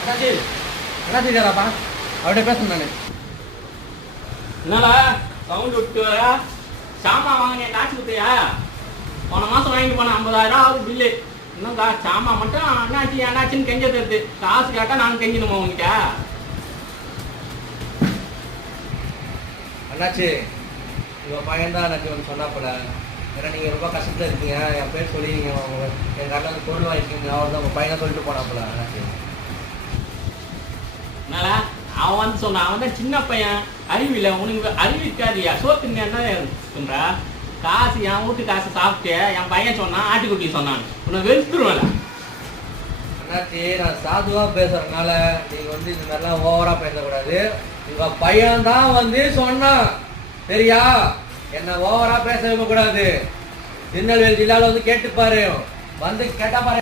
அண்ணாச்சி அண்ணாச்சி இருக்காராப்பா அவர்கிட்ட பேசணும் நான். என்னடா சவுண்ட் விட்டு வர? சாமான் வாங்கினேன் காசு கொடுத்தியா போன மாசம் வாங்கிட்டு போன ஐம்பதாயிரம் ஆகுது பில்லு இன்னும் கா சாமான் மட்டும் அண்ணாச்சி அண்ணாச்சின்னு கெஞ்ச தருது காசு கேட்டா நாங்கள் கெஞ்சணுமா உங்ககிட்ட அண்ணாச்சி உங்கள் பையன் தான் எனக்கு ஒன்று சொன்னாப்புல. ஏன்னா நீங்கள் ரொம்ப கஷ்டத்தில் இருக்கீங்க. என் பேர் சொல்லி நீங்கள் கண்ணில் வந்து பொருள் வாங்கிக்கிங்க அவர் தான் உங்கள் பையனை சொல்லிட்டு போனாப்புல அண்ணாச்சி. அதனால அவன் வந்து சொன்னான் அவன் தான் சின்ன பையன் அறிவில்லை உனக்கு அறிவு இருக்காதியா? சோத்துங்க என்ன சொல்றா காசு என் வீட்டு காசு சாப்பிட்டு என் பையன் சொன்னான் ஆட்டுக்குட்டி சொன்னான். உன்னை வெறுத்துருவேன் அண்ணாச்சி நான் சாதுவாக பேசுறதுனால நீங்கள் வந்து இந்த மாதிரிலாம் ஓவராக பேசக்கூடாது. இவன் பையன் தான் வந்து சொன்னான். சரியா? என்ன ஓவராக பேச கூடாது திருநெல்வேலி ஜில்லாவில் வந்து கேட்டுப்பாரு. வந்து கேட்டா பாரு.